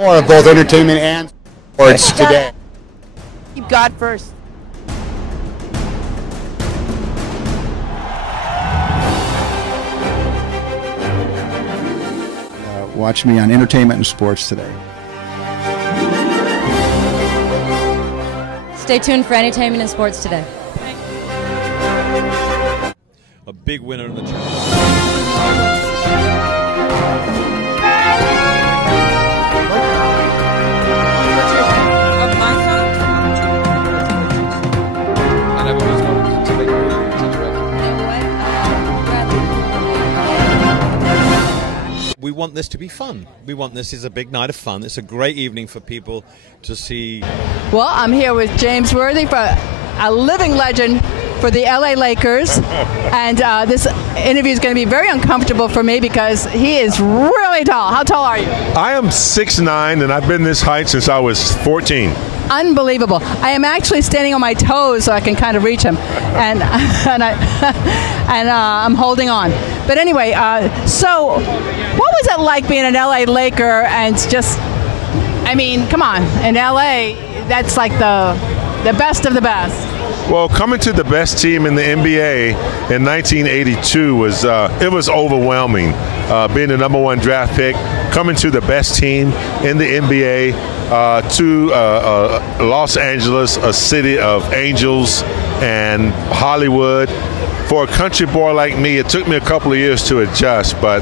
More of both entertainment and sports today. Keep God first. Watch me on entertainment and sports today. Stay tuned for entertainment and sports today. A big winner in the challenge. We want this to be fun. We want this is a big night of fun. It's a great evening for people to see. Well, I'm here with James Worthy, a living legend for the LA Lakers, and this interview is going to be very uncomfortable for me because he is really tall. How tall are you? I am 6'9", and I've been this height since I was 14. Unbelievable. I am actually standing on my toes so I can kind of reach him, and I'm holding on. But anyway, so what was it like being an LA Laker and just, I mean, come on, in LA, that's like the best of the best. Well, coming to the best team in the NBA in 1982 was overwhelming. Being the #1 draft pick, coming to the best team in the NBA, to Los Angeles, a city of angels and Hollywood. For a country boy like me, it took me a couple of years to adjust, but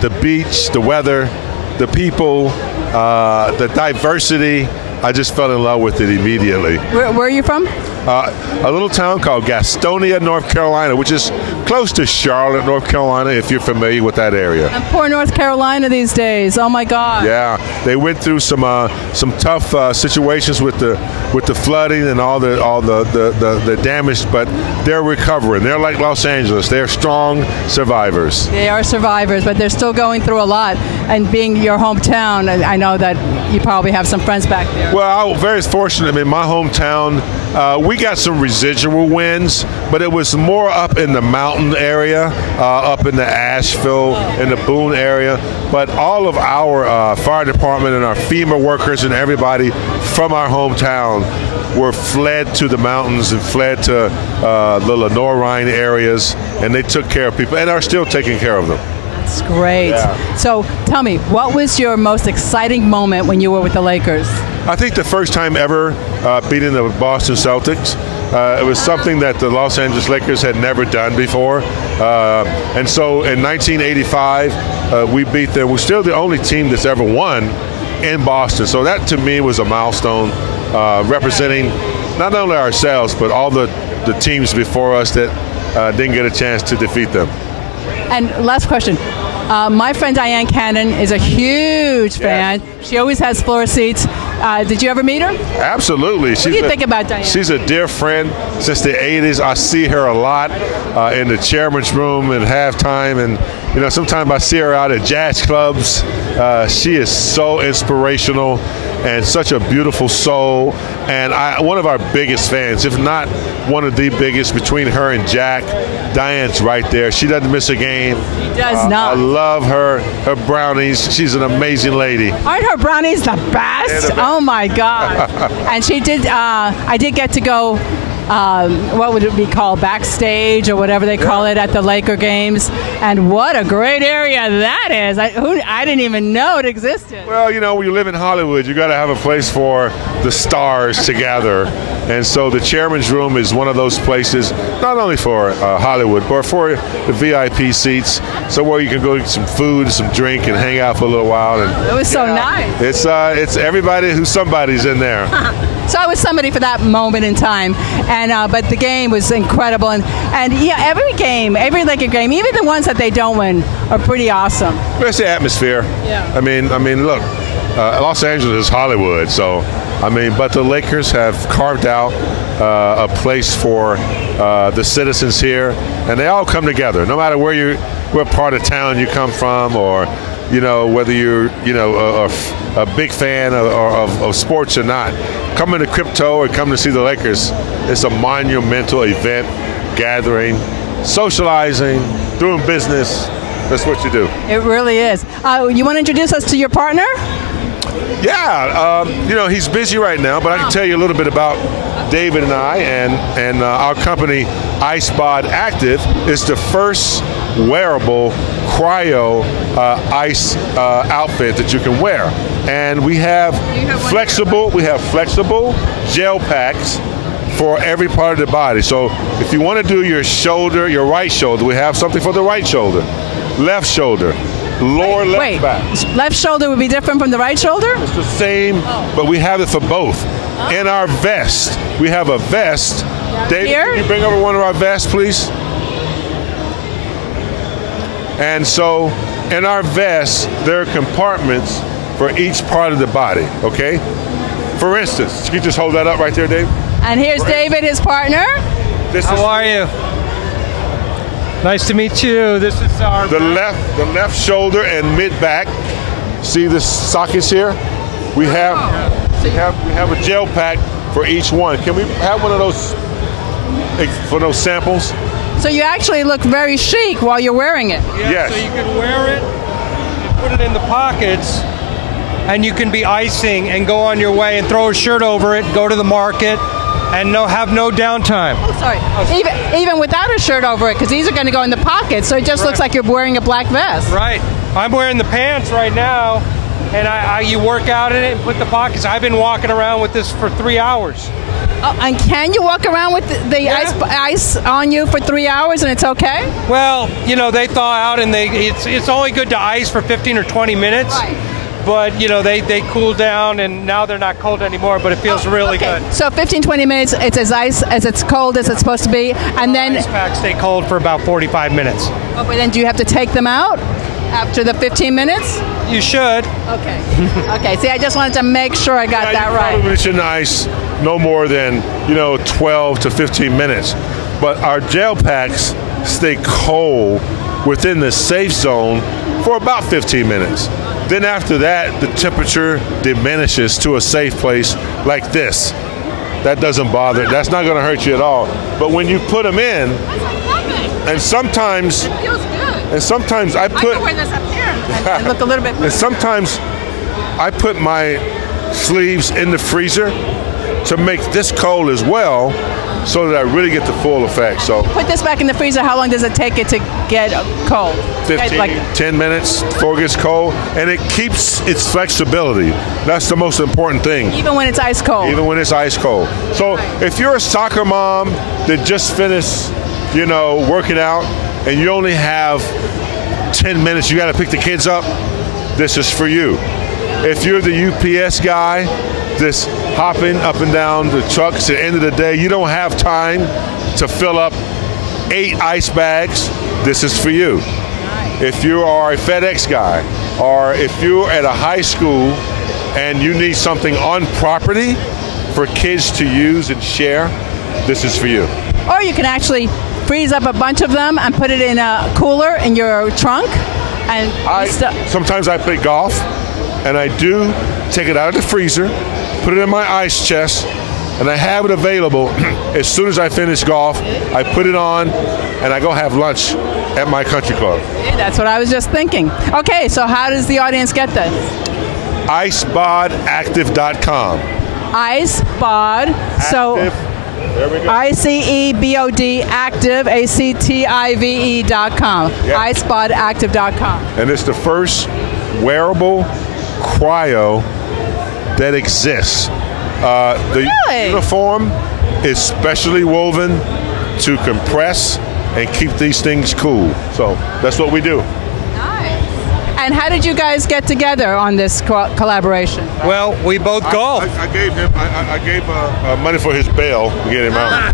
the beach, the weather, the people, the diversity, I just fell in love with it immediately. Where are you from? A little town called Gastonia, North Carolina, which is close to Charlotte, North Carolina, if you're familiar with that area. And poor North Carolina these days. Oh my God. Yeah, they went through some tough situations with the flooding and all the damage, but they're recovering. They're like Los Angeles. They're strong survivors. They are survivors, but they're still going through a lot. And being your hometown, I know that you probably have some friends back there. Well, I'm very fortunate. In my hometown, we got some residual wins, but it was more up in the mountain area, up in the Asheville, in the Boone area. But all of our fire department and our FEMA workers and everybody from our hometown were fled to the mountains and fled to the Lenoir-Rhine areas, and they took care of people and are still taking care of them. That's great. Yeah. So tell me, what was your most exciting moment when you were with the Lakers? I think the first time ever beating the Boston Celtics. It was something that the Los Angeles Lakers had never done before. And so in 1985, we beat them. We're still the only team that's ever won in Boston. So that to me was a milestone, representing not only ourselves, but all the teams before us that didn't get a chance to defeat them. And last question. My friend Diane Cannon is a huge fan. Yes. She always has floor seats. Did you ever meet her? Absolutely. What do you think about Diane? She's a dear friend since the 80s. I see her a lot in the chairman's room at halftime, and sometimes I see her out at jazz clubs. She is so inspirational and such a beautiful soul, and one of our biggest fans, if not one of the biggest. Between her and Jack, Diane's right there. She doesn't miss a game. She does not. I love her brownies. She's an amazing lady. Aren't her brownies the best? Oh my God. And she did, I did get to go, what would it be called, backstage or whatever they call it at the Laker games, and what a great area that is. I didn't even know it existed. Well, when you live in Hollywood, you got to have a place for the stars to gather, and so the chairman's room is one of those places, not only for Hollywood, but for the VIP seats, so where you can go get some food, some drink, and hang out for a little while. And it was so nice. It's everybody who's somebody's in there. So I was somebody for that moment in time, and but the game was incredible, and every game, every Laker game, even the ones that they don't win, are pretty awesome. It's the atmosphere. Yeah. I mean, look, Los Angeles is Hollywood, so but the Lakers have carved out a place for the citizens here, and they all come together, no matter what part of town you come from, or whether you're a big fan of sports or not. Coming to crypto or coming to see the Lakers, it's a monumental event, gathering, socializing, doing business. That's what you do. It really is. You want to introduce us to your partner? Yeah, you know, he's busy right now, but I can tell you a little bit about David and I and our company, IceBod Active, is the first wearable cryo ice outfit that you can wear. And we have flexible gel packs for every part of the body. So if you want to do your shoulder, your right shoulder, we have something for the right shoulder, left shoulder, lower left back. Left shoulder would be different from the right shoulder? It's the same, but we have it for both. In our vest, we have a vest. David, can you bring over one of our vests, please? And so in our vests, there are compartments for each part of the body, okay? For instance, can you just hold that up right there, Dave? And here's David, his partner. How are you? Nice to meet you. This is our the left shoulder and mid back. See the sockets here? We have a gel pack for each one. Can we have one of those for those samples? So you actually look very chic while you're wearing it. Yeah, yes. So you can wear it, and put it in the pockets, and you can be icing and go on your way and throw a shirt over it, go to the market, and have no downtime. Oh, sorry. Even without a shirt over it, because these are going to go in the pockets, so it just looks like you're wearing a black vest. Right. I'm wearing the pants right now, and you work out in it and put the pockets. I've been walking around with this for 3 hours. Oh, and can you walk around with the ice on you for 3 hours and it's okay? Well, you know, they thaw out and it's only good to ice for 15 or 20 minutes. Right. But, you know, they cool down and now they're not cold anymore, but it feels really good. So 15, 20 minutes, it's as ice as it's cold as it's supposed to be. And then ice packs stay cold for about 45 minutes. Oh, but then do you have to take them out after the 15 minutes? You should. Okay. Okay. See, I just wanted to make sure I got that right. Probably shouldn't ice no more than 12 to 15 minutes. But our gel packs stay cold within the safe zone for about 15 minutes. Then after that, the temperature diminishes to a safe place like this. That doesn't bother. That's not going to hurt you at all. But when you put them in, and sometimes, it feels good. And sometimes I can wear this up here and look a little bit. And sometimes I put my sleeves in the freezer to make this cold as well, so that I really get the full effect. So put this back in the freezer. How long does it take it to get cold? 10 minutes before it gets cold, and it keeps its flexibility. That's the most important thing. Even when it's ice cold. Even when it's ice cold. So if you're a soccer mom that just finished, working out, and you only have 10 minutes, you got to pick the kids up, this is for you. If you're the UPS guy that's hopping up and down the trucks, at the end of the day, you don't have time to fill up 8 ice bags, this is for you. If you are a FedEx guy, or if you're at a high school and you need something on property for kids to use and share, this is for you. Or you can actually freeze up a bunch of them and put it in a cooler in your trunk. And sometimes I play golf, and I do take it out of the freezer, put it in my ice chest, and I have it available. As soon as I finish golf, I put it on, and I go have lunch at my country club. That's what I was just thinking. Okay, so how does the audience get this? IceBodActive.com. IceBod. So there we go. ICEBOD Active, ACTIVE.com. Yep. IceBodActive.com. And it's the first wearable cryo that exists. The uniform is specially woven to compress and keep these things cool. So that's what we do. Nice. And how did you guys get together on this collaboration? Well, we both golf. I gave him money for his bail to get him out.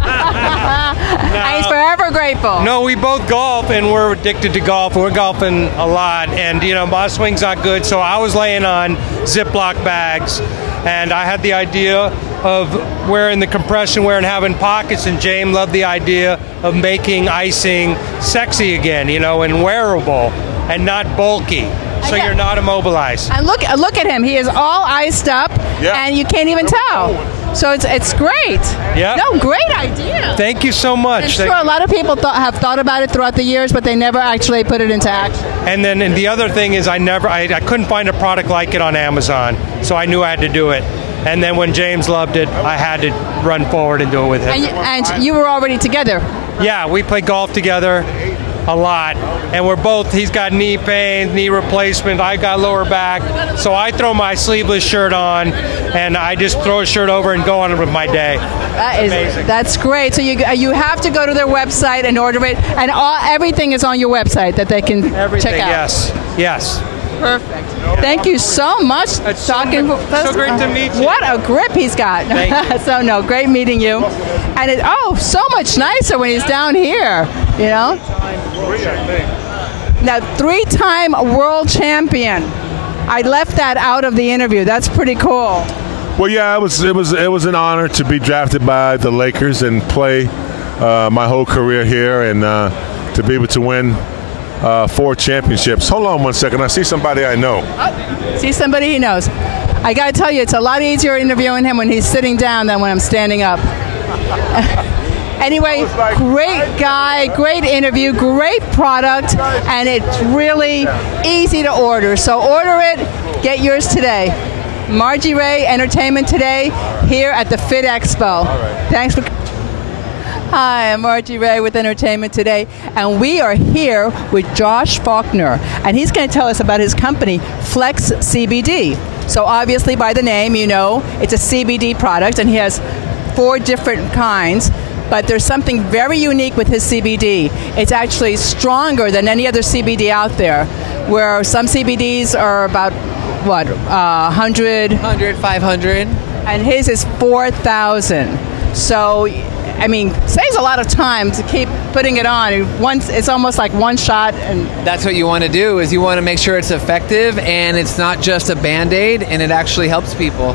He's forever grateful. No, we both golf, and we're addicted to golf. We're golfing a lot, and my swing's not good, so I was laying on Ziploc bags, and I had the idea of wearing the compression wear and having pockets, and James loved the idea of making icing sexy again, and wearable and not bulky, so you're not immobilized. And look at him. He is all iced up, and you can't even tell. So it's great. Yeah. No, great idea. Thank you so much. I'm sure a lot of people have thought about it throughout the years, but they never actually put it into action. And then the other thing is I couldn't find a product like it on Amazon, so I knew I had to do it. And then when James loved it, I had to run forward and do it with him. And you were already together. Yeah, we play golf together a lot, and he's got knee pain, knee replacement, I got lower back, so I throw my sleeveless shirt on and I just throw a shirt over and go on with my day. That's great. So you have to go to their website and order it, and everything is on your website that they can check out. Yes. Perfect. Thank you so much. So great to meet you. What a grip he's got. Thank you. So no, great meeting you. And so much nicer when he's down here, you know. Now, 3-time world champion. I left that out of the interview. That's pretty cool. Well, yeah, it was an honor to be drafted by the Lakers and play my whole career here, and to be able to win 4 championships. Hold on one second. I see somebody I know. Oh, see somebody he knows. I got to tell you, it's a lot easier interviewing him when he's sitting down than when I'm standing up. Anyway, great guy, great interview, great product, and it's really easy to order. So order it, get yours today. Margie Ray Entertainment today here at the TheFitExpo. Thanks for. Hi, I'm Margie Ray with Entertainment Today, and we are here with Josh Faulkner, and he's going to tell us about his company, Flex CBD. So obviously by the name, you know, it's a CBD product, and he has 4 different kinds, but there's something very unique with his CBD. It's actually stronger than any other CBD out there, where some CBDs are about, 100? 500. And his is 4,000. So, I mean, saves a lot of time to keep putting it on. It's almost like one shot. And that's what you want to do, is you want to make sure it's effective and it's not just a Band-Aid, and it actually helps people.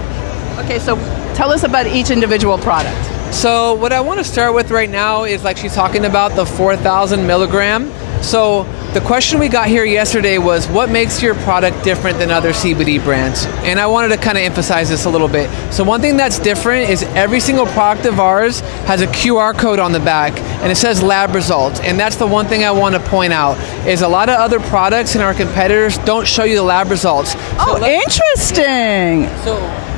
Okay, so tell us about each individual product. So what I want to start with right now is, like she's talking about, the 4,000 milligram. So the question we got here yesterday was, what makes your product different than other CBD brands? And I wanted to kind of emphasize this a little bit. So one thing that's different is every single product of ours has a QR code on the back, and it says lab results. And that's the one thing I want to point out, is a lot of other products and our competitors don't show you the lab results. Interesting.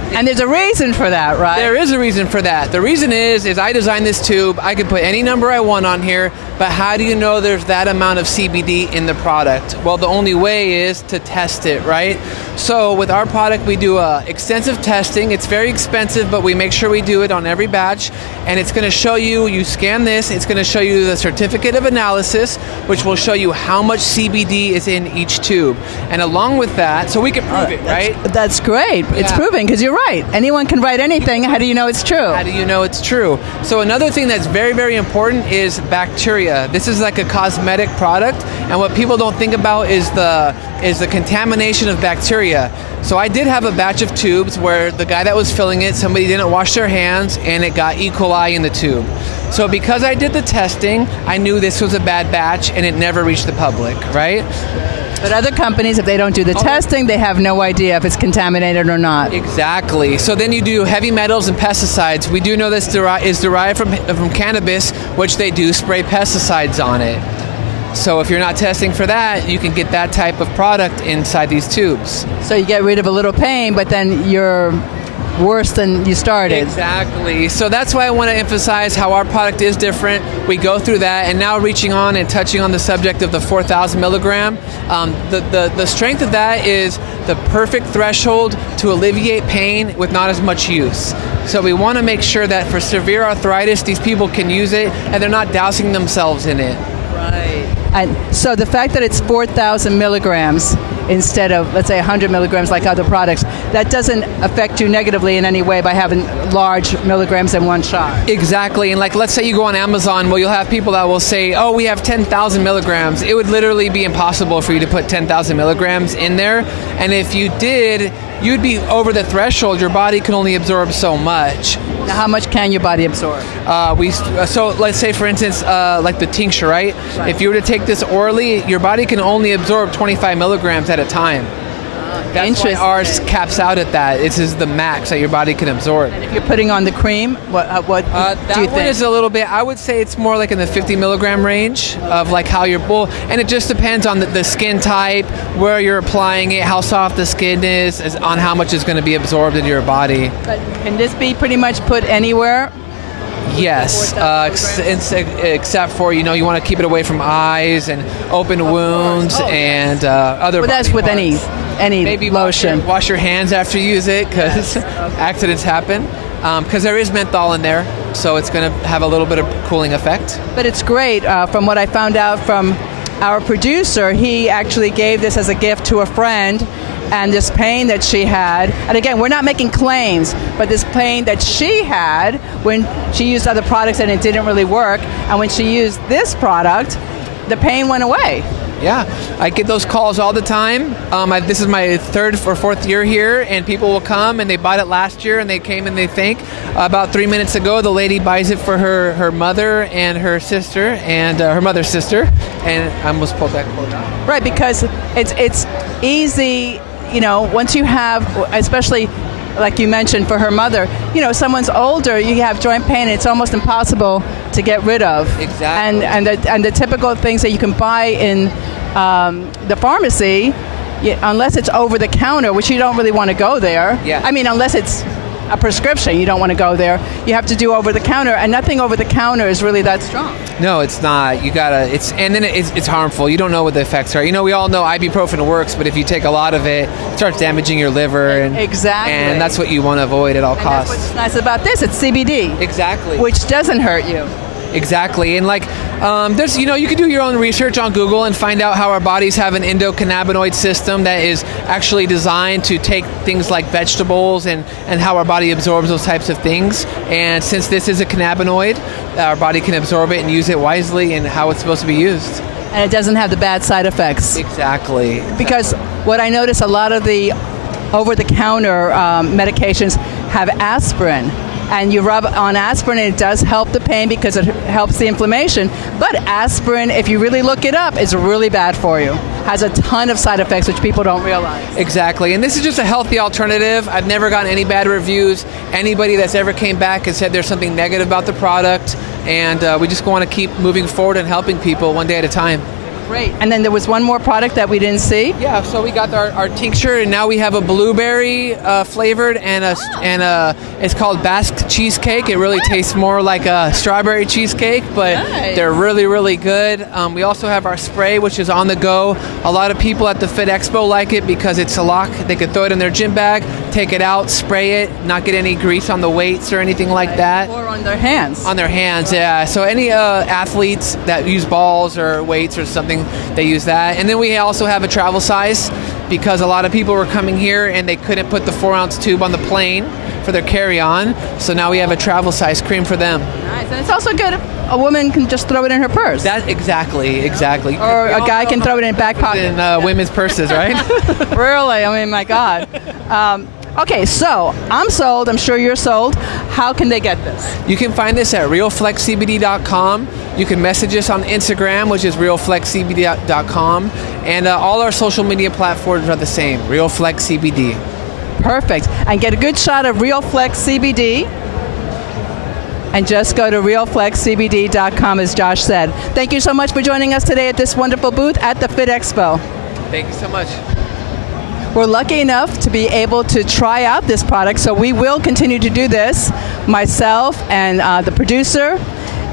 And there's a reason for that, right? There is a reason for that. The reason is I designed this tube. I could put any number I want on here, but how do you know there's that amount of CBD in the product? Well, the only way is to test it, right? So with our product, we do extensive testing. It's very expensive, but we make sure we do it on every batch. And it's going to show you scan this, it's going to show you the certificate of analysis, which will show you how much CBD is in each tube. And along with that, so we can prove it, right? That's great. Yeah. It's proven, because you're right. Anyone can write anything. How do you know it's true? How do you know it's true? So another thing that's very, very important is bacteria. This is like a cosmetic product, and what people don't think about is the contamination of bacteria. So I did have a batch of tubes where the guy that was filling it, somebody didn't wash their hands, and it got E. coli in the tube. So because I did the testing, I knew this was a bad batch, and it never reached the public, right? But other companies, if they don't do the testing, they have no idea if it's contaminated or not. Exactly. So then you do heavy metals and pesticides. We do know this is derived from cannabis, which they do spray pesticides on it. So if you're not testing for that, you can get that type of product inside these tubes. So you get rid of a little pain, but then you're worse than you started. Exactly. So that's why I want to emphasize how our product is different. We go through that, and now reaching on and touching on the subject of the 4,000 milligram. The strength of that is the perfect threshold to alleviate pain with not as much use. So we want to make sure that for severe arthritis, these people can use it and they're not dousing themselves in it. Right. And so the fact that it's 4,000 milligrams instead of, let's say, 100 milligrams like other products, that doesn't affect you negatively in any way by having large milligrams in one shot. Exactly. And like, let's say you go on Amazon, well, you'll have people that will say, oh, we have 10,000 milligrams. It would literally be impossible for you to put 10,000 milligrams in there. And if you did, you'd be over the threshold. Your body can only absorb so much. Now, how much can your body absorb? So let's say, for instance, like the tincture, right? If you were to take this orally, your body can only absorb 25 milligrams at a time. That's why ours caps out at that. This is the max that your body can absorb. And if you're putting on the cream, what do you that think? one is a little bit, I would say it's more like in the 50 milligram range of like how you're, and it just depends on the skin type, where you're applying it, how soft the skin is on how much is going to be absorbed into your body. But can this be pretty much put anywhere? Yes, except for, you want to keep it away from eyes and open wounds and other. But that's with parts. any Maybe lotion. Wash your hands after you use it, because accidents happen. Because there is menthol in there, so it's going to have a little bit of cooling effect. But it's great. From what I found out from our producer, he actually gave this as a gift to a friend. And this pain that she had, and again, we're not making claims, but this pain that she had when she used other products and it didn't really work, and when she used this product, the pain went away. Yeah, I get those calls all the time. This is my third or fourth year here, and people will come and they bought it last year, and they came and they think about 3 minutes ago the lady buys it for her mother and her sister and her mother's sister, and I almost pulled that quote out. Right, because it's easy. Once you have, especially like you mentioned for her mother, someone's older, you have joint pain, it's almost impossible to get rid of. Exactly. And the typical things that you can buy in the pharmacy, unless it's over the counter, which you don't really want to go there. Yeah. I mean, unless it's a prescription, you don't want to go there. You have to do over the counter, and nothing over the counter is really that strong. No, it's not. You gotta. It's harmful. You don't know what the effects are. We all know ibuprofen works, but if you take a lot of it, it starts damaging your liver, and exactly. And that's what you want to avoid at all costs. That's what's nice about this. It's CBD. Exactly. Which doesn't hurt you. Exactly, and there's you can do your own research on Google and find out how our bodies have an endocannabinoid system that is actually designed to take things like vegetables and how our body absorbs those types of things. And since this is a cannabinoid, our body can absorb it and use it wisely and how it's supposed to be used. And it doesn't have the bad side effects. Exactly. Because what I notice, a lot of the over-the-counter medications have aspirin. And you rub on aspirin, and it does help the pain because it helps the inflammation. But aspirin, if you really look it up, is really bad for you. Has a ton of side effects, which people don't realize. Exactly. And this is just a healthy alternative. I've never gotten any bad reviews. Anybody that's ever came back has said there's something negative about the product. And we just want to keep moving forward and helping people one day at a time. Great. And then there was one more product that we didn't see. Yeah, so we got our tincture, and now we have a blueberry flavored, and it's called Basque cheesecake. It really tastes more like a strawberry cheesecake, but they're really, really good. We also have our spray, which is on the go. A lot of people at the TheFitExpo like it because it's a lock. They could throw it in their gym bag, take it out, spray it, not get any grease on the weights or anything like that. Or on their hands. On their hands, yeah. So any athletes that use balls or weights or something, they use that. And then we also have a travel size because a lot of people were coming here and they couldn't put the 4-ounce tube on the plane for their carry-on. So now we have a travel size cream for them. Nice. And it's also good if a woman can just throw it in her purse. Exactly. Or a guy can throw it in a back pocket. In women's purses, right? Really? I mean, my God. Okay, so I'm sold. I'm sure you're sold. How can they get this? You can find this at realflexcbd.com. You can message us on Instagram, which is realflexcbd.com. And all our social media platforms are the same, realflexcbd. Perfect. And get a good shot of RealFlex CBD. And just go to realflexcbd.com, as Josh said. Thank you so much for joining us today at this wonderful booth at the FitExpo. Thank you so much. We're lucky enough to be able to try out this product, so we will continue to do this, myself and the producer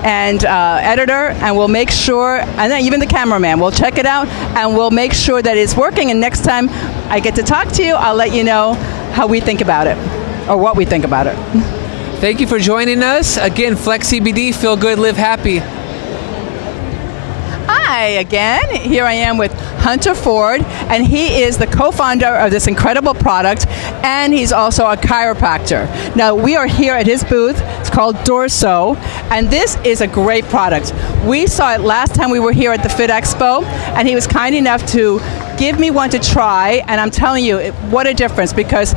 and editor, and we'll make sure, and then even the cameraman, we'll check it out, and we'll make sure that it's working, and next time I get to talk to you, I'll let you know how we think about it, or what we think about it. Thank you for joining us. Again, Flex CBD, feel good, live happy. Hi again. Here I am with Hunter Ford, and he is the co-founder of this incredible product, and he's also a chiropractor. Now, we are here at his booth. It's called Dorso, and this is a great product. We saw it last time we were here at the FitExpo, and he was kind enough to give me one to try, and I'm telling you, what a difference, because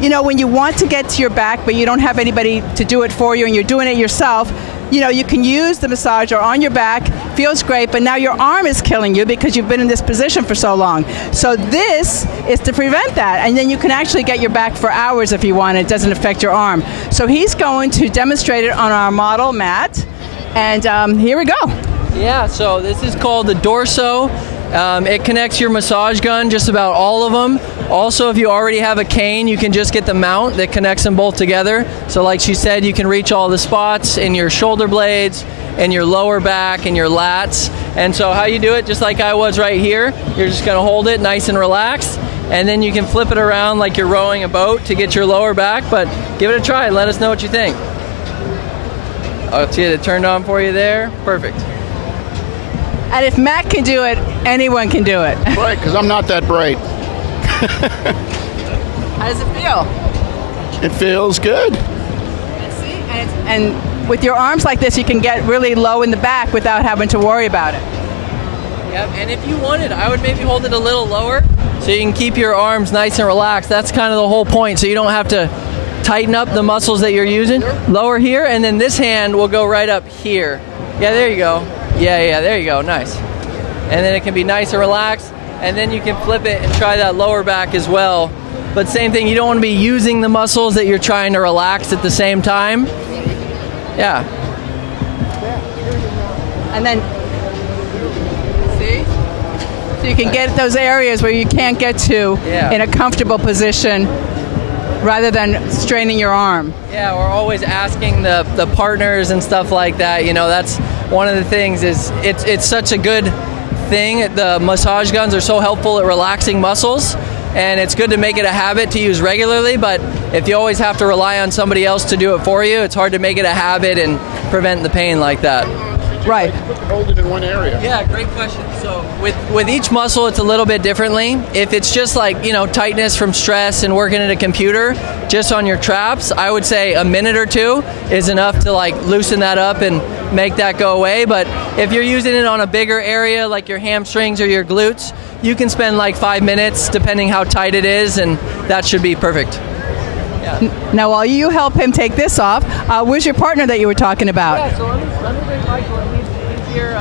you know, when you want to get to your back, but you don't have anybody to do it for you, and you're doing it yourself, you know, you can use the massager on your back, feels great, but now your arm is killing you because you've been in this position for so long. So this is to prevent that, and then you can actually get your back for hours if you want. It doesn't affect your arm. So he's going to demonstrate it on our model mat, and here we go. Yeah, so this is called the Dorso. It connects your massage gun, just about all of them. Also, if you already have a cane, you can just get the mount that connects them both together. So like she said, you can reach all the spots in your shoulder blades, in your lower back, and your lats. And so how you do it, just like I was right here, you're just gonna hold it nice and relaxed, and then you can flip it around like you're rowing a boat to get your lower back, but give it a try and let us know what you think. I'll see it turned on for you there. Perfect. And if Matt can do it, anyone can do it. Right, because I'm not that bright. How does it feel? It feels good. See? And with your arms like this, you can get really low in the back without having to worry about it. Yep, and if you wanted, I would maybe hold it a little lower so you can keep your arms nice and relaxed. That's kind of the whole point, so you don't have to tighten up the muscles that you're using. Lower here, and then this hand will go right up here. Yeah, there you go. Yeah, there you go, nice. And then it can be nice and relaxed, and then you can flip it and try that lower back as well. But same thing, you don't want to be using the muscles that you're trying to relax at the same time. Yeah. And then, see? So you can get those areas where you can't get to in a comfortable position rather than straining your arm. Yeah, we're always asking the partners and stuff like that. You know, that's one of the things is it's such a good thing. The massage guns are so helpful at relaxing muscles, and it's good to make it a habit to use regularly, but if you always have to rely on somebody else to do it for you, it's hard to make it a habit and prevent the pain like that. Right. Hold it in one area. Yeah, great question. So with each muscle, it's a little bit differently. If it's just like, you know, tightness from stress and working at a computer, just on your traps, I would say a minute or two is enough to like loosen that up and make that go away. But if you're using it on a bigger area, like your hamstrings or your glutes, you can spend like 5 minutes depending how tight it is, and that should be perfect. Yeah. Now, while you help him take this off, where's your partner that you were talking about? Yeah, so let me bring Michael. He's here.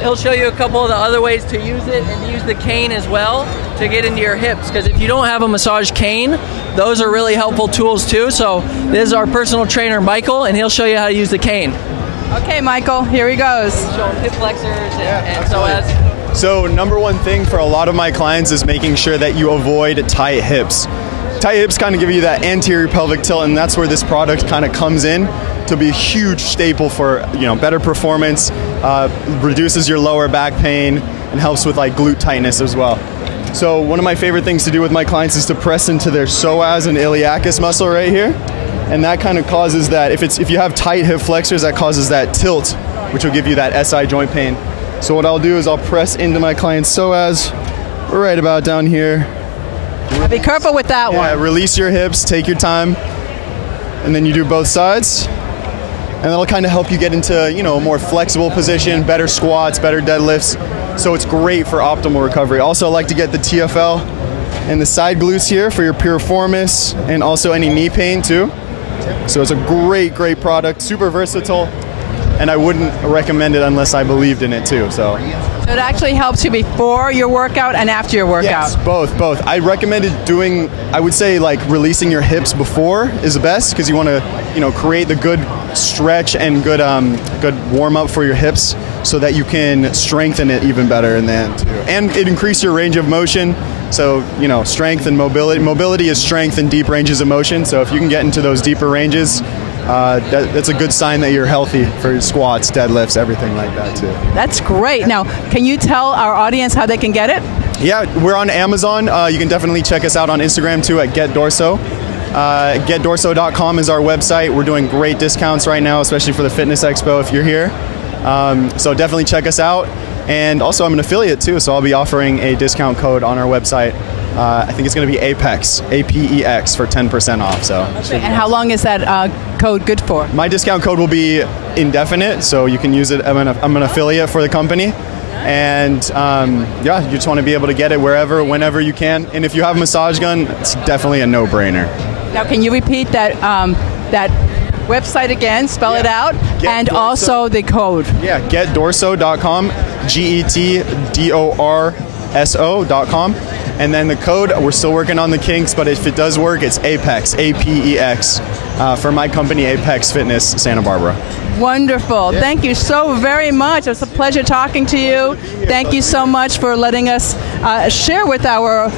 He'll show you a couple of the other ways to use it, and to use the cane as well to get into your hips. Because if you don't have a massage cane, those are really helpful tools too. So this is our personal trainer, Michael, and he'll show you how to use the cane. Okay, Michael, here he goes. Showing hip flexors and so as. So number one thing for a lot of my clients is making sure that you avoid tight hips. Tight hips kind of give you that anterior pelvic tilt, and that's where this product kind of comes in to be a huge staple for, you know, better performance, reduces your lower back pain, and helps with like glute tightness as well. So one of my favorite things to do with my clients is to press into their psoas and iliacus muscle right here, and that kind of causes that, if you have tight hip flexors, that causes that tilt, which will give you that SI joint pain. So what I'll do is I'll press into my client's psoas right about down here. Be careful with that one. Yeah, release your hips, take your time, and then you do both sides. And that'll kind of help you get into, you know, a more flexible position, better squats, better deadlifts. So it's great for optimal recovery. Also, I like to get the TFL and the side glutes here for your piriformis and also any knee pain too. So it's a great product, super versatile. And I wouldn't recommend it unless I believed in it too. So it actually helps you before your workout and after your workout. Yes, both. I recommended doing, I would say like releasing your hips before is the best, because you want to, you know, create the good stretch and good warm up for your hips so that you can strengthen it even better in the end too. And it increases your range of motion. So, you know, strength and mobility. Mobility is strength in deep ranges of motion. So if you can get into those deeper ranges, that's a good sign that you're healthy for squats, deadlifts, everything like that too. That's great. Now, can you tell our audience how they can get it? Yeah, we're on Amazon. You can definitely check us out on Instagram too at GetDorso. GetDorso.com is our website. We're doing great discounts right now, especially for the FitExpo if you're here. So definitely check us out. And also I'm an affiliate too, so I'll be offering a discount code on our website. I think it's going to be APEX, APEX, for 10% off. So. Okay. And how long is that code good for? My discount code will be indefinite, so you can use it. I'm an affiliate for the company. And yeah, you just want to be able to get it wherever, whenever you can. And if you have a massage gun, it's definitely a no-brainer. Now, can you repeat that website again, spell it out, and also the code. Yeah, getdorso.com, GETDORSO.com. And then the code, we're still working on the kinks, but if it does work, it's APEX, APEX, for my company, Apex Fitness Santa Barbara. Wonderful. Yeah. Thank you so very much. It's a pleasure talking to you. Thank you so much for letting us share with our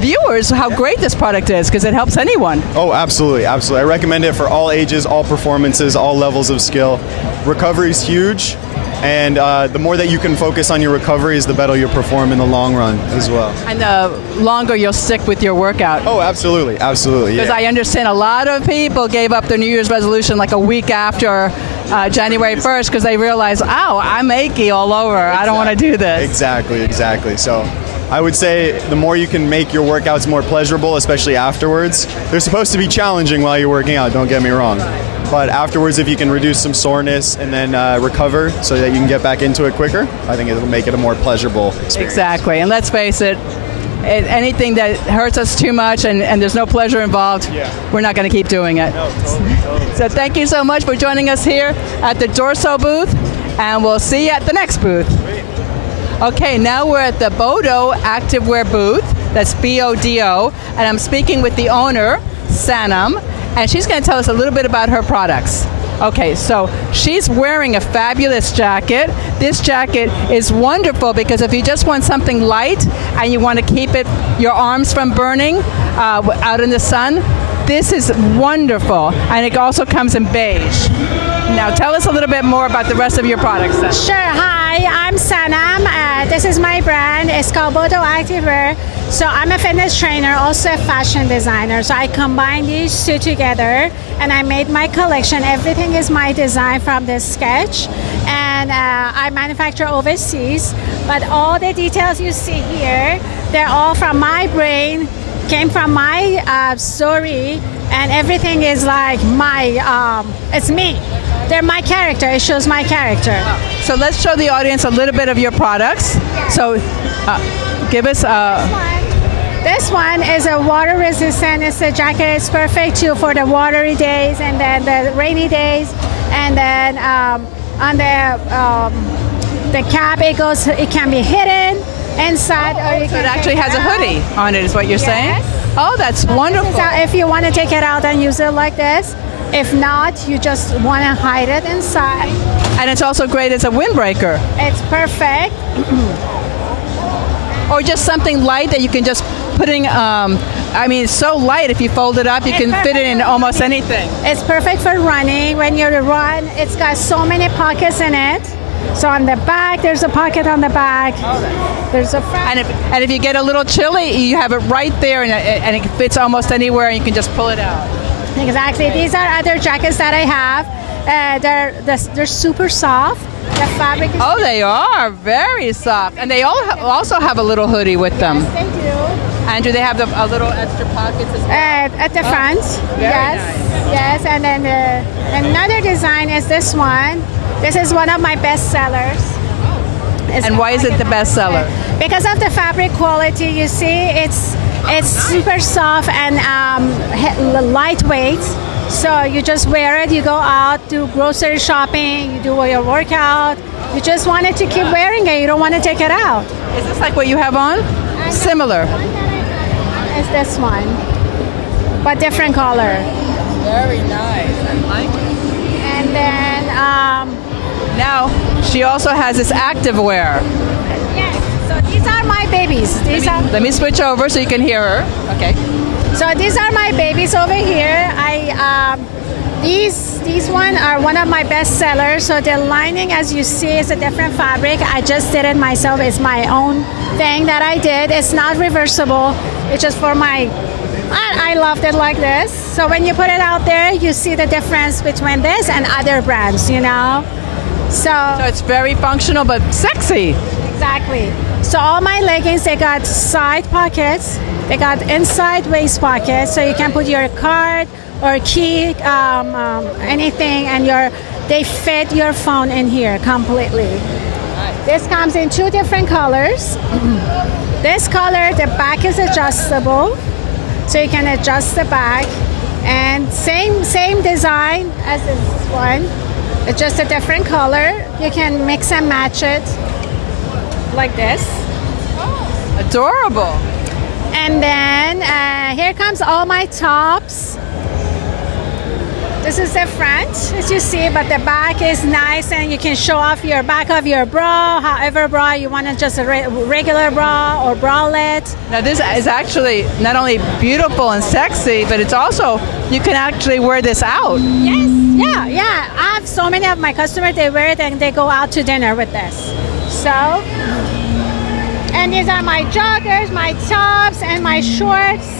viewers how great this product is, because it helps anyone. Oh, absolutely, absolutely. I recommend it for all ages, all performances, all levels of skill. Recovery is huge. And the more that you can focus on your recoveries, the better you'll perform in the long run as well. And the longer you'll stick with your workout. Oh, absolutely, absolutely. Because I understand a lot of people gave up their New Year's resolution like a week after January 1st because they realized, oh, I'm achy all over. Exactly. I don't want to do this. Exactly. So I would say the more you can make your workouts more pleasurable, especially afterwards. They're supposed to be challenging while you're working out, don't get me wrong. But afterwards, if you can reduce some soreness and then recover so that you can get back into it quicker, I think it'll make it a more pleasurable experience. Exactly. And let's face it, anything that hurts us too much and there's no pleasure involved, we're not going to keep doing it. No, totally. So thank you so much for joining us here at the Dorso booth, and we'll see you at the next booth. Okay, now we're at the Bodo Activewear booth. That's BODO, and I'm speaking with the owner, Sanam, and she's going to tell us a little bit about her products. Okay, so she's wearing a fabulous jacket. This jacket is wonderful because if you just want something light and you want to keep your arms from burning out in the sun, this is wonderful. And it also comes in beige. Now tell us a little bit more about the rest of your products then. Sure, hi, I'm Sanam. This is my brand. It's called Bodo Activewear. So I'm a fitness trainer, also a fashion designer. So I combine these two together and I made my collection. Everything is my design from the sketch. And I manufacture overseas. But all the details you see here, they're all from my brain, came from my story, and everything is like it's me. They're my character. It shows my character. So let's show the audience a little bit of your products. Yes. So give us This one is a water resistant. It's a jacket. It's perfect too for the watery days and then the rainy days. And then on the cap, it can be hidden inside. Or you so it actually has a hoodie on it, is what you're saying? Oh, that's wonderful. If you want to take it out and use it like this. If not, you just want to hide it inside. And it's also great as a windbreaker. It's perfect. Or just something light that you can just put in, it's so light if you fold it up, you can fit it in almost anything. It's perfect for running. When you run, it's got so many pockets in it. So on the back, there's a pocket on the back. There's a front. And if you get a little chilly, you have it right there and it fits almost anywhere and you can just pull it out. Exactly. These are other jackets that I have. They're super soft. The fabric is they are very soft. And they also have a little hoodie with them. Yes, they do. And do they have a little extra pockets as well? At the front. Yes. Nice. Yes. And then another design is this one. This is one of my best sellers. And why is it the best seller? Because of the fabric quality. You see, it's super soft and lightweight. So you just wear it, you go out, do grocery shopping, you do your workout. You just want it to keep wearing it. You don't want to take it out. Is this like what you have on? Similar. It's this one, but different color. Very nice. I like it. And then now she also has this activewear. Yes. So these are my babies. Let me switch over so you can hear her. Okay. So these are my babies over here. These one are one of my best sellers. So the lining, as you see, is a different fabric. I just did it myself. It's my own thing that I did. It's not reversible. It's just for my. I loved it like this. So when you put it out there, you see the difference between this and other brands. So it's very functional but sexy. Exactly. So all my leggings, they got side pockets. They got inside waist pockets, so you can put your card or key, anything, and they fit your phone in here completely. Nice. This comes in 2 different colors. This color, the back is adjustable, so you can adjust the back, And same design as this one. It's just a different color. You can mix and match it like this. Adorable. And then here comes all my tops. This is the front, as you see, but the back is nice, and you can show off your back of your bra, however bra you want it, just a regular bra or bralette. Now this is actually not only beautiful and sexy, but it's also, you can actually wear this out. Yes, yeah. I have so many of my customers, they wear it and they go out to dinner with this. So, and these are my joggers, my tops, and my shorts.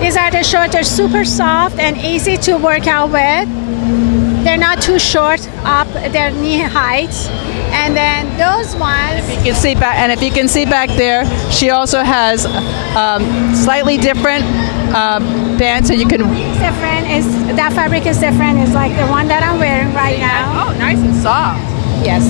These are the shorts. They're super soft and easy to work out with. They're not too short up, they're knee height. And then those ones. If you can see back there, she also has slightly different pants, so you can. That fabric is different. It's like the one that I'm wearing right now. Oh, nice and soft. Yes.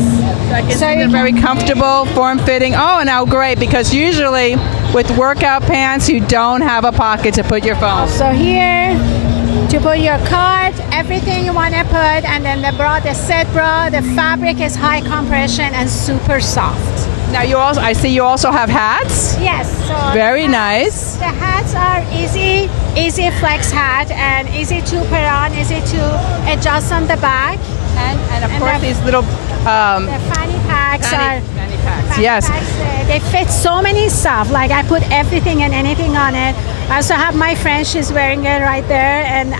So they're very comfortable, form-fitting. Oh, now great, because usually with workout pants, you don't have a pocket to put your phone. So here, to put your card, everything you want to put, and then the bra, the set bra, the fabric is high compression and super soft. Now I see you also have hats. Yes. So very nice. The hats are easy flex hat, and easy to put on, easy to adjust on the back. And of course these little the fanny packs fanny packs. Yes. Packs, they fit so many stuff. Like I put everything and anything on it. I also have my friend, she's wearing it right there, and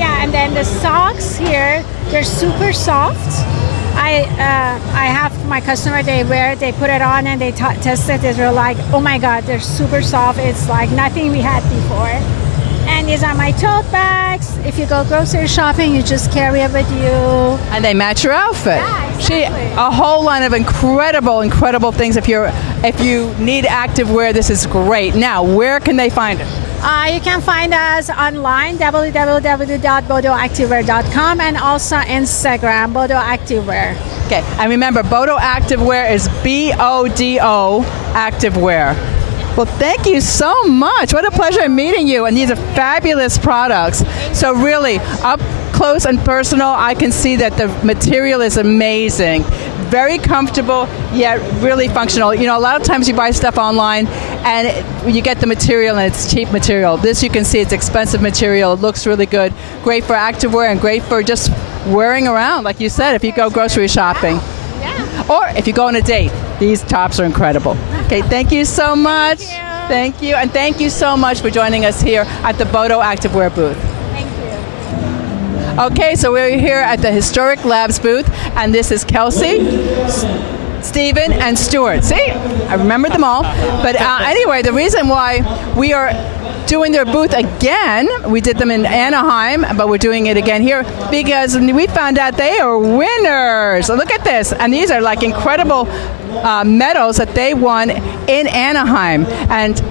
and then the socks here, they're super soft. I have my customer, they put it on and they test it. They're like, oh my God, they're super soft. It's like nothing we had before. And these are my tote bags. If you go grocery shopping, you just carry it with you. And they match your outfit. Yeah, exactly. A whole line of incredible things. If you need active wear, this is great. Now, where can they find it? You can find us online, www.bodoactivewear.com, and also Instagram, Bodo Activewear. Okay, and remember, Bodo Activewear is BODO Activewear. Well, thank you so much. What a pleasure meeting you. And these are fabulous products. So really, up close and personal, I can see that the material is amazing. Very comfortable, yet really functional. You know, a lot of times you buy stuff online and you get the material and it's cheap material. This, you can see it's expensive material. It looks really good. Great for activewear and great for just wearing around, like you said, if you go grocery shopping. Yeah. Or if you go on a date. These tops are incredible. Okay, thank you so much. Thank you. And thank you so much for joining us here at the Bodo Activewear booth. Thank you. Okay, so we're here at the Historic Labs booth, and this is Kelsey, Stephen, and Stuart. See, I remembered them all. But anyway, the reason why we are doing their booth again, we did them in Anaheim, but we're doing it again here because we found out they are winners. So look at this, and these are like incredible medals that they won in Anaheim, and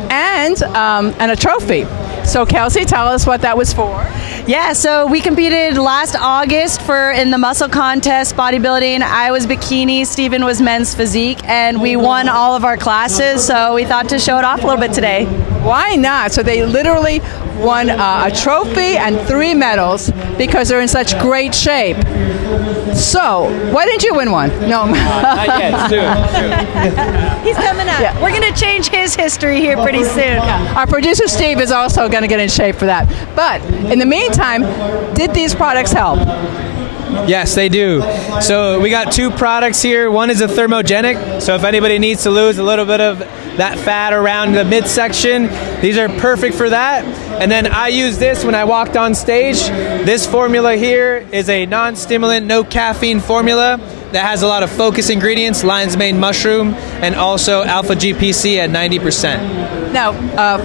a trophy. So Kelsey, tell us what that was for. Yeah, so we competed last August in the muscle contest, bodybuilding. I was bikini, Stephen was men's physique, and we won all of our classes, so we thought to show it off a little bit today. Why not? So they literally won a trophy and 3 medals because they're in such great shape. So, why didn't you win one? No. Not yet, soon. He's coming up. Yeah. We're going to change his history here pretty soon. Yeah. Our producer Steve is also going to get in shape for that. But in the meantime, did these products help? Yes, they do. So we got 2 products here. One is a thermogenic. So if anybody needs to lose a little bit of that fat around the midsection, these are perfect for that. And then I use this when I walked on stage. This formula here is a non-stimulant, no caffeine formula that has a lot of focus ingredients, lion's mane mushroom, and also alpha GPC at 90%. Now,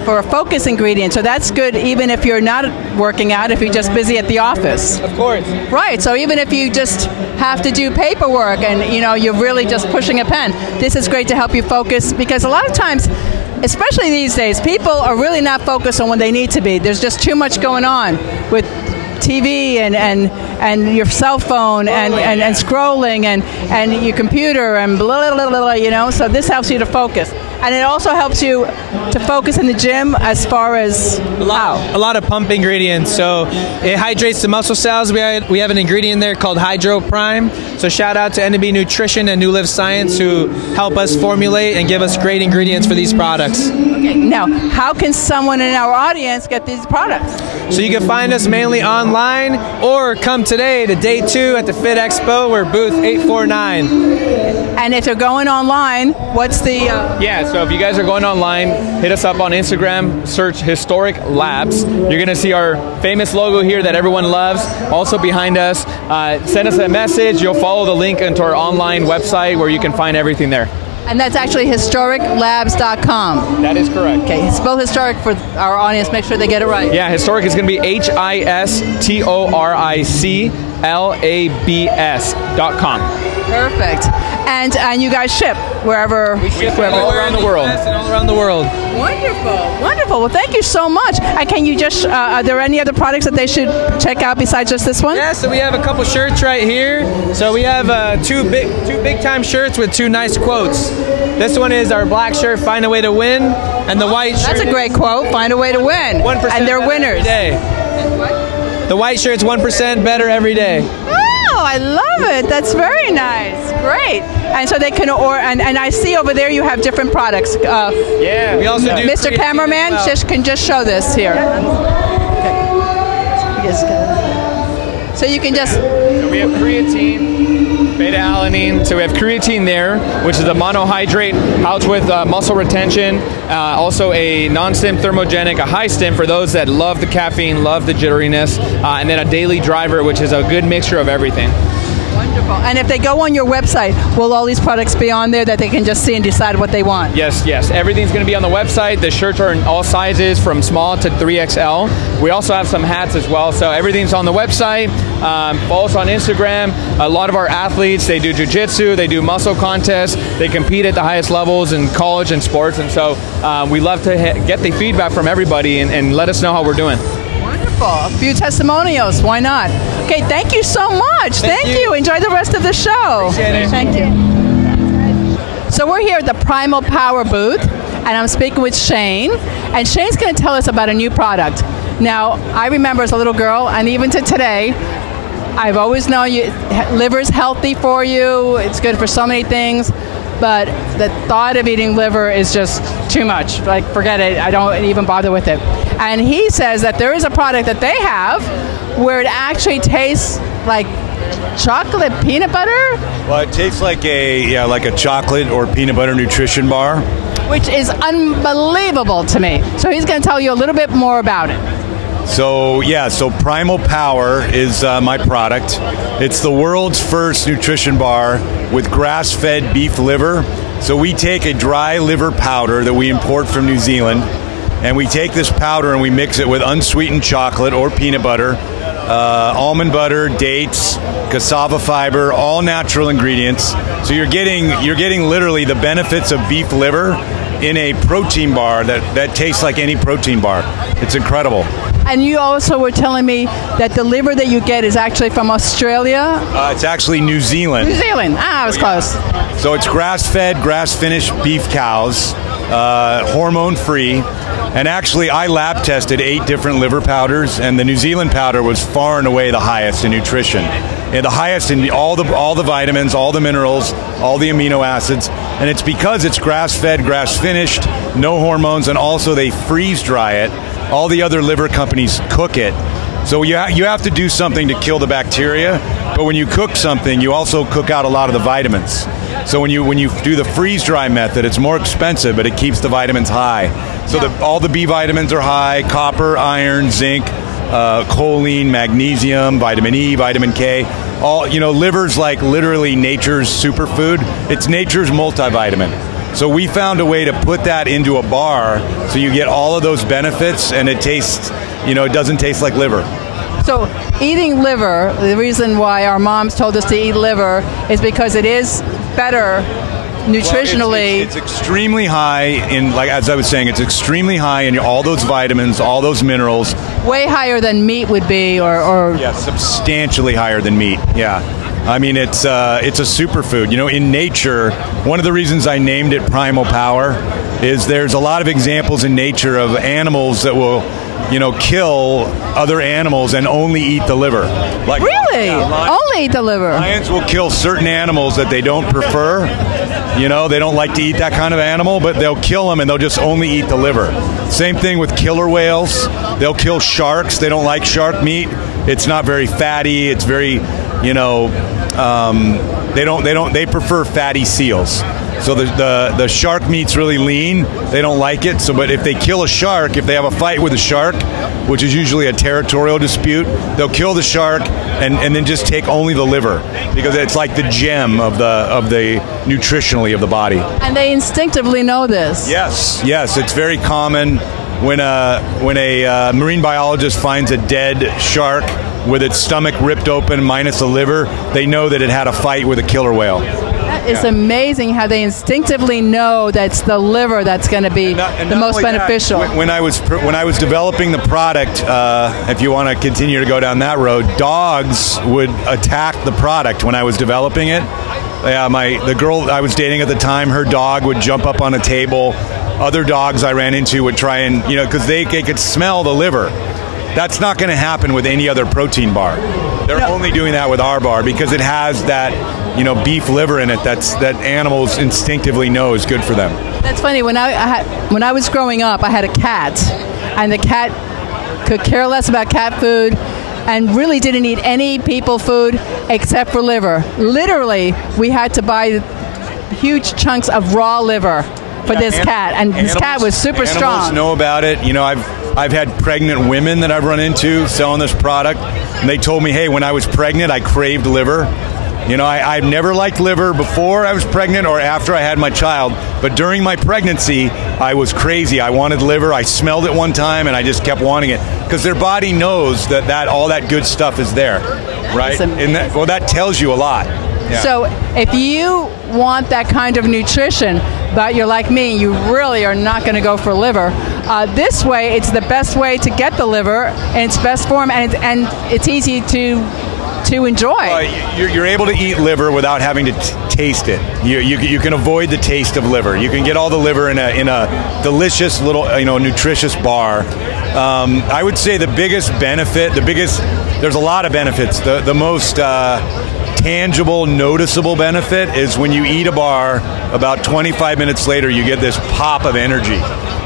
for a focus ingredient, so that's good even if you're not working out, if you're just busy at the office. Of course. Right, so even if you just have to do paperwork and, you know, you're really just pushing a pen, this is great to help you focus, because a lot of times, especially these days, people are really not focused on what they need to be. There's just too much going on with TV and your cell phone and scrolling and your computer and blah, blah, blah, blah, you know, so this helps you to focus. And it also helps you to focus in the gym as far as a lot of pump ingredients. So it hydrates the muscle cells. We have an ingredient there called Hydro Prime. So shout out to NB Nutrition and New Live Science who help us formulate and give us great ingredients for these products. Okay, now how can someone in our audience get these products? So you can find us mainly online or come today to day 2 at the TheFitExpo. We're booth 849. And if you're going online, what's the... Yeah, so if you guys are going online, hit us up on Instagram, search Historic Labs. You're going to see our famous logo here that everyone loves. Also behind us, send us a message. You'll follow the link into our online website where you can find everything there. And that's actually historiclabs.com. That is correct. Okay, spell historic for our audience. Make sure they get it right. Yeah, historic is going to be HISTORICLABS.com. Perfect. And you guys ship wherever? We ship all around the world. All around the world. Wonderful, wonderful. Well, thank you so much. And can you just, are there any other products that they should check out besides just this one? Yeah, so we have a couple shirts right here. So we have two big time shirts with 2 nice quotes. This one is our black shirt, Find a Way to Win, and the white shirt. That's a great quote, Find a Way to Win. 1% and they're winners. The white shirt's 1% better every day. Oh, I love it. That's very nice. Great. And so they can, and I see over there you have different products. Yeah. We also do Mr. Cameraman can just show this here. Okay. So you can just... So we have creatine, beta-alanine. So we have creatine there, which is a monohydrate, helps with muscle retention. Also a non-stim thermogenic, a high stim for those that love the caffeine, love the jitteriness. And then a daily driver, which is a good mixture of everything. Wonderful. And if they go on your website, will all these products be on there that they can just see and decide what they want? Yes, yes. Everything's going to be on the website. The shirts are in all sizes from small to 3XL. We also have some hats as well. So everything's on the website. Follow us on Instagram. A lot of our athletes, they do jiu-jitsu, they do muscle contests, they compete at the highest levels in college and sports. And so we love to get the feedback from everybody and let us know how we're doing. Wonderful. A few testimonials. Why not? Okay, thank you so much. Thank you. Enjoy the rest of the show. Appreciate it. Thank you. So we're here at the Primal Power booth, and I'm speaking with Shane. And Shane's going to tell us about a new product. Now, I remember as a little girl, and even to today, I've always known liver's healthy for you. It's good for so many things. But the thought of eating liver is just too much. Like, forget it. I don't even bother with it. And he says that there is a product that they have where it actually tastes like chocolate peanut butter. Well, it tastes like a chocolate or peanut butter nutrition bar, which is unbelievable to me. So he's going to tell you a little bit more about it. So Primal Power is my product. It's the world's first nutrition bar with grass-fed beef liver. So we take a dry liver powder that we import from New Zealand, and we take this powder and we mix it with unsweetened chocolate or peanut butter, almond butter, dates, cassava fiber, all natural ingredients. So you're getting literally the benefits of beef liver in a protein bar that tastes like any protein bar. It's incredible. And you also were telling me that the liver that you get is actually from Australia? It's actually New Zealand. New Zealand. I was close. So it's grass-fed, grass-finished beef cows, hormone-free. And actually, I lab tested 8 different liver powders, and the New Zealand powder was far and away the highest in nutrition. And the highest in all the vitamins, all the minerals, all the amino acids. And it's because it's grass-fed, grass-finished, no hormones, and also they freeze-dry it. All the other liver companies cook it. So you have to do something to kill the bacteria, but when you cook something, you also cook out a lot of the vitamins. So when you do the freeze-dry method, it's more expensive, but it keeps the vitamins high. So all the B vitamins are high: copper, iron, zinc, choline, magnesium, vitamin E, vitamin K. Liver's like literally nature's superfood. It's nature's multivitamin. So we found a way to put that into a bar so you get all of those benefits, and it tastes, it doesn't taste like liver. So eating liver, the reason why our moms told us to eat liver is because it is better nutritionally. Well, it's extremely high in, like as I was saying, it's extremely high in all those vitamins, all those minerals. Way higher than meat would be, or yeah, substantially higher than meat. Yeah. I mean, it's a superfood. You know, in nature, one of the reasons I named it Primal Power is there's a lot of examples in nature of animals that will, you know, kill other animals and only eat the liver. Like, really? Only eat the liver? Lions will kill certain animals that they don't prefer. You know, they don't like to eat that kind of animal, but they'll kill them and they'll just only eat the liver. Same thing with killer whales. They'll kill sharks. They don't like shark meat. It's not very fatty. It's very, you know, they prefer fatty seals. So the shark meat's really lean. They don't like it. So, but if they kill a shark, if they have a fight with a shark, which is usually a territorial dispute, they'll kill the shark and then just take only the liver because it's like the gem of the nutritionally of the body. And they instinctively know this. Yes, it's very common when a marine biologist finds a dead shark with its stomach ripped open minus the liver, they know that it had a fight with a killer whale. It's amazing how they instinctively know that's the liver that's going to be the most beneficial. When I was developing the product, if you want to continue to go down that road, dogs would attack the product when I was developing it. The girl I was dating at the time, her dog would jump up on a table. Other dogs I ran into would try and, you know, because they could smell the liver. That's not going to happen with any other protein bar. They're only doing that with our bar because it has that, you know, beef liver in it that animals instinctively know is good for them. That's funny. When I was growing up, I had a cat, and the cat could care less about cat food and really didn't eat any people food except for liver. Literally, we had to buy huge chunks of raw liver for this cat, and this cat was super strong. Animals know about it. You know, I've had pregnant women that I've run into selling this product, and they told me, hey, when I was pregnant, I craved liver. You know, I've never liked liver before I was pregnant or after I had my child, but during my pregnancy, I was crazy. I wanted liver. I smelled it one time, and I just kept wanting it because their body knows that all that good stuff is there, right? And that tells you a lot. Yeah. So if you want that kind of nutrition, but you're like me, you really are not going to go for liver. This way, it's the best way to get the liver in its best form, and it's easy to enjoy. You're able to eat liver without having to taste it. You can avoid the taste of liver. You can get all the liver in a delicious little, you know, nutritious bar. I would say the biggest benefit, there's a lot of benefits. The most tangible, noticeable benefit is when you eat a bar, about 25 minutes later, you get this pop of energy.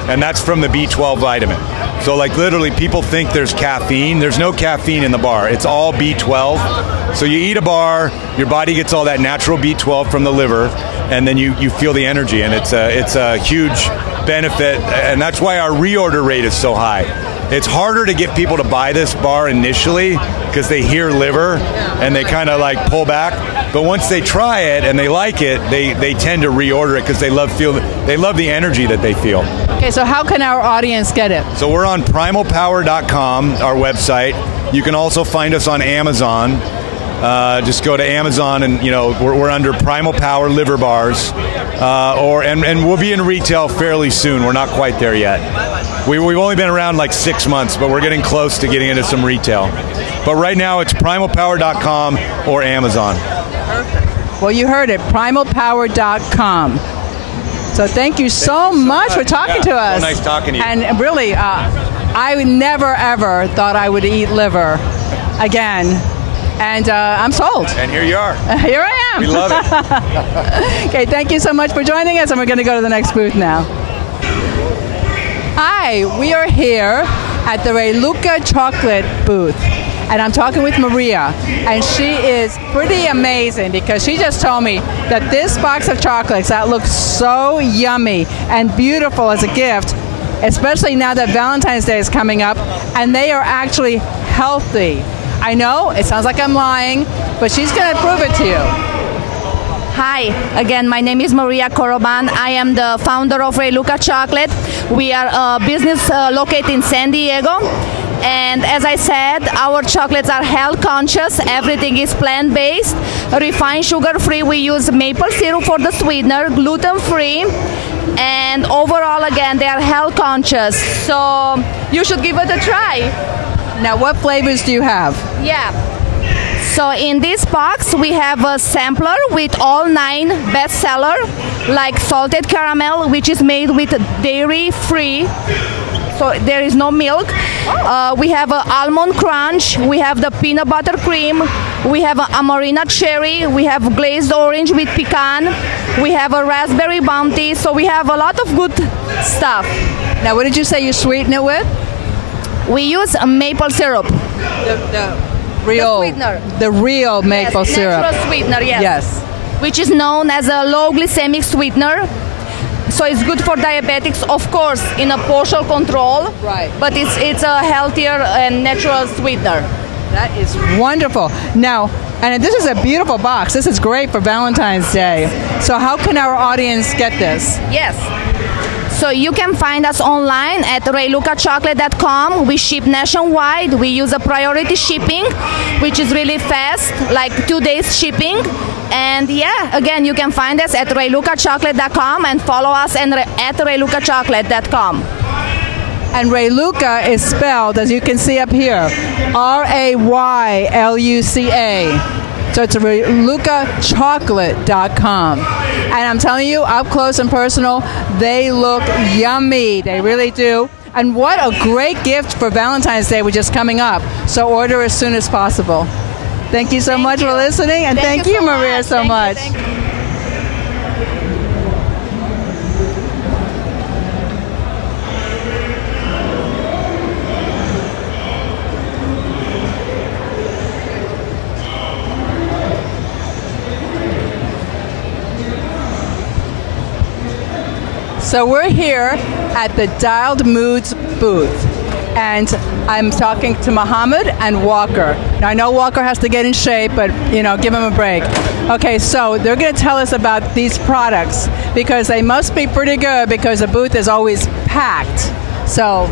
And that's from the B12 vitamin. So like literally people think there's caffeine. There's no caffeine in the bar. It's all B12. So you eat a bar, your body gets all that natural B12 from the liver, and then you feel the energy. And it's a huge benefit. And that's why our reorder rate is so high. It's harder to get people to buy this bar initially because they hear liver and they kind of like pull back. But once they try it and they like it, they tend to reorder it because they love the energy that they feel. Okay, so how can our audience get it? So we're on primalpower.com, our website. You can also find us on Amazon. Just go to Amazon and, you know, we're under Primal Power Liver Bars. And we'll be in retail fairly soon. We're not quite there yet. We've only been around like 6 months, but we're getting close to getting into some retail. But right now it's primalpower.com or Amazon. Perfect. Well, you heard it, primalpower.com. So thank you so much for talking to us. So nice talking to you. And really, I never, ever thought I would eat liver again. And I'm sold. And here you are. Here I am. We love it. Okay, thank you so much for joining us, and we're going to go to the next booth now. Hi, we are here at the Reluca chocolate booth, and I'm talking with Maria, and she is pretty amazing because she just told me that this box of chocolates that looks so yummy and beautiful as a gift, especially now that Valentine's Day is coming up, and they are actually healthy. I know, it sounds like I'm lying, but she's going to prove it to you. Hi, again, my name is Maria Koroban. I am the founder of Reluca Chocolate. We are a business located in San Diego. And as I said, our chocolates are health conscious. Everything is plant-based, refined sugar-free. We use maple syrup for the sweetener, gluten-free. And overall, again, they are health conscious. So you should give it a try. Now, what flavors do you have? Yeah. So in this box, we have a sampler with all 9 bestseller, like salted caramel, which is made with dairy-free, so there is no milk. We have a almond crunch, we have the peanut butter cream, we have a amarena cherry, we have glazed orange with pecan, we have a raspberry bounty, so we have a lot of good stuff. Now, what did you say you sweeten it with? We use a maple syrup. Real, the real maple syrup. Natural sweetener, yes. Yes. Which is known as a low glycemic sweetener. So it's good for diabetics, of course, in a portion control. Right. But it's a healthier and natural sweetener. That is wonderful. Now, and this is a beautiful box. This is great for Valentine's Day. So how can our audience get this? Yes. So you can find us online at raylucachocolate.com. We ship nationwide. We use a priority shipping, which is really fast, like 2 days shipping. And yeah, again, you can find us at raylucachocolate.com and follow us at raylucachocolate.com. And Rayluca is spelled, as you can see up here, Rayluca. So it's raylucachocolate.com. And I'm telling you, up close and personal, they look yummy. They really do. And what a great gift for Valentine's Day, which is coming up. So order as soon as possible. Thank you so much for listening. And thank you, Maria, so much. So we're here at the Dialed Moods booth, and I'm talking to Muhammad and Walker. Now, I know Walker has to get in shape, but, you know, give him a break. Okay, so they're going to tell us about these products, because they must be pretty good, because the booth is always packed. So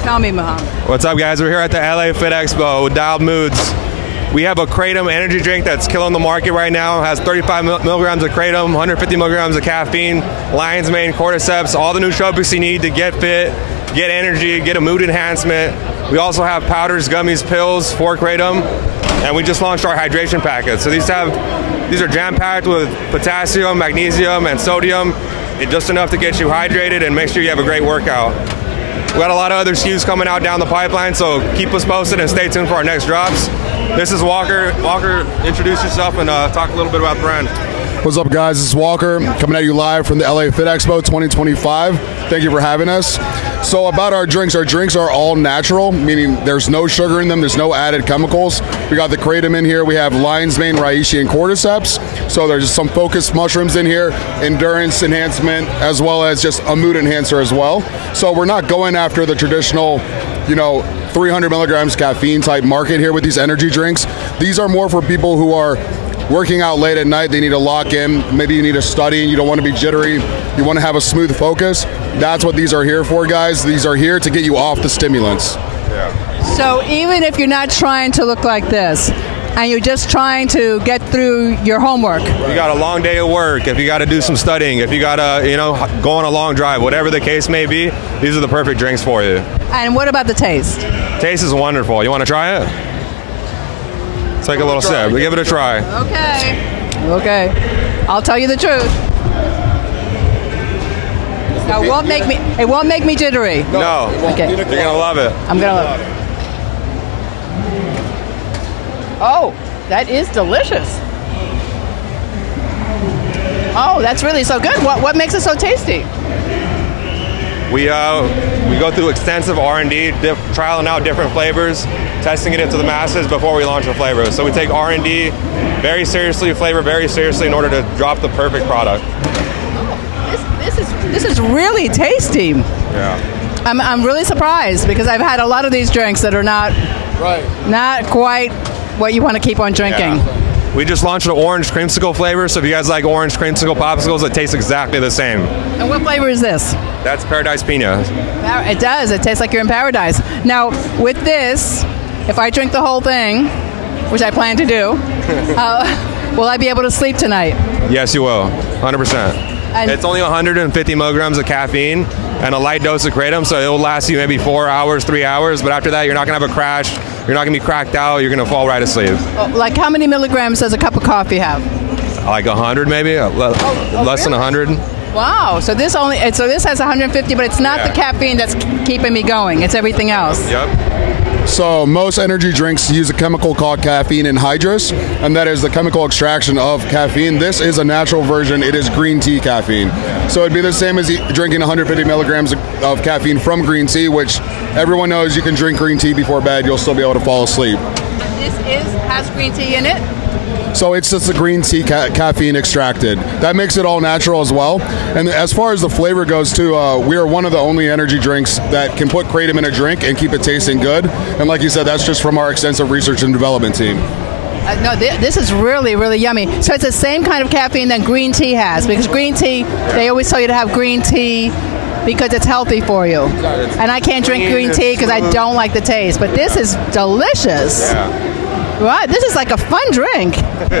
tell me, Muhammad. What's up, guys? We're here at the LA Fit Expo with Dialed Moods. We have a Kratom energy drink that's killing the market right now. It has 35 milligrams of Kratom, 150 milligrams of caffeine, lion's mane, cordyceps, all the nootropics you need to get fit, get energy, get a mood enhancement. We also have powders, gummies, pills for Kratom, and we just launched our hydration packets. So these are jam-packed with potassium, magnesium, and sodium, and just enough to get you hydrated and make sure you have a great workout. We got a lot of other SKUs coming out down the pipeline, so keep us posted and stay tuned for our next drops. This is Walker. Walker, introduce yourself and talk a little bit about the brand. What's up, guys? This is Walker coming at you live from the LA Fit Expo 2025. Thank you for having us. So about our drinks are all natural, meaning there's no sugar in them, there's no added chemicals. We got the Kratom in here, we have lion's mane, reishi, and cordyceps. So there's some focused mushrooms in here, endurance enhancement, as well as just a mood enhancer as well. So we're not going after the traditional, 300 milligrams caffeine type market here with these energy drinks. These are more for people who are working out late at night. They need to lock in. Maybe you need to study and you don't want to be jittery. You want to have a smooth focus. That's what these are here for, guys. These are here to get you off the stimulants. Yeah. So even if you're not trying to look like this, and you're just trying to get through your homework. You got a long day of work, if you got to do some studying, if you got to, go on a long drive, whatever the case may be, these are the perfect drinks for you. And what about the taste? Taste is wonderful. You want to try it? Take a little sip. Give it a try. Okay. I'll tell you the truth. Now, it won't make me jittery. No. Okay. You're going to love it. I'm going to love it. Oh, that is delicious. Oh, that's really so good. What makes it so tasty? We go through extensive R&D, trialing out different flavors, testing it into the masses before we launch the flavors. So we take R&D very seriously, flavor very seriously in order to drop the perfect product. This is really tasty. Yeah. I'm really surprised because I've had a lot of these drinks that are not quite what you want to keep on drinking. Yeah. We just launched an orange creamsicle flavor, so if you guys like orange creamsicle popsicles, it tastes exactly the same. And what flavor is this? That's Paradise Pina. It does. It tastes like you're in paradise. Now, with this, if I drink the whole thing, which I plan to do, will I be able to sleep tonight? Yes, you will. 100%. It's only 150 milligrams of caffeine and a light dose of Kratom, so it will last you maybe 4 hours, 3 hours, but after that, you're not going to have a crash. You're not going to be cracked out. You're going to fall right asleep. Oh, like how many milligrams does a cup of coffee have? Like 100 maybe, less than 100. Wow. So this has 150, but it's not the caffeine that's keeping me going. It's everything else. Yep. So most energy drinks use a chemical called caffeine anhydrous, and that is the chemical extraction of caffeine. This is a natural version. It is green tea caffeine. So it'd be the same as drinking 150 milligrams of caffeine from green tea, which everyone knows you can drink green tea before bed. You'll still be able to fall asleep. This has green tea in it? So it's just the green tea caffeine extracted. That makes it all natural as well. And as far as the flavor goes too, we are one of the only energy drinks that can put kratom in a drink and keep it tasting good. And like you said, that's just from our extensive research and development team. No, this is really, really yummy. So it's the same kind of caffeine that green tea has, because green tea, they always tell you to have green tea because it's healthy for you. And I can't drink green tea because I don't like the taste, but this is delicious. Yeah. Right, this is like a fun drink.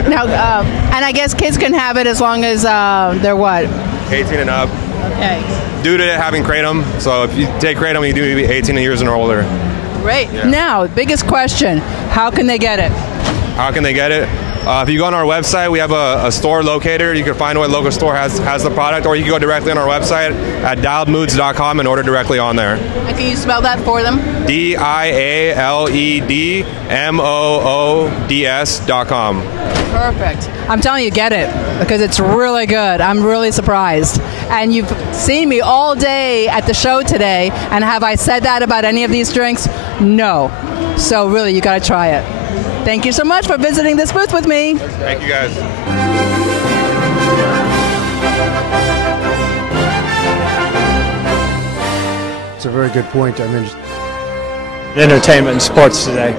Now, and I guess kids can have it as long as they're what? 18 and up. Okay. Due to it having kratom, so if you take kratom, you do need to be 18 years and older. Great. Yeah. Now, biggest question, how can they get it? How can they get it? If you go on our website, we have a store locator. You can find what local store has the product, or you can go directly on our website at dialedmoods.com and order directly on there. And can you spell that for them? DIALEDMOODS.com. Perfect. I'm telling you, get it, because it's really good. I'm really surprised. And you've seen me all day at the show today, and have I said that about any of these drinks? No. So really, you got to try it. Thank you so much for visiting this booth with me. Thank you, guys. It's a very good point. I'm in entertainment and sports today.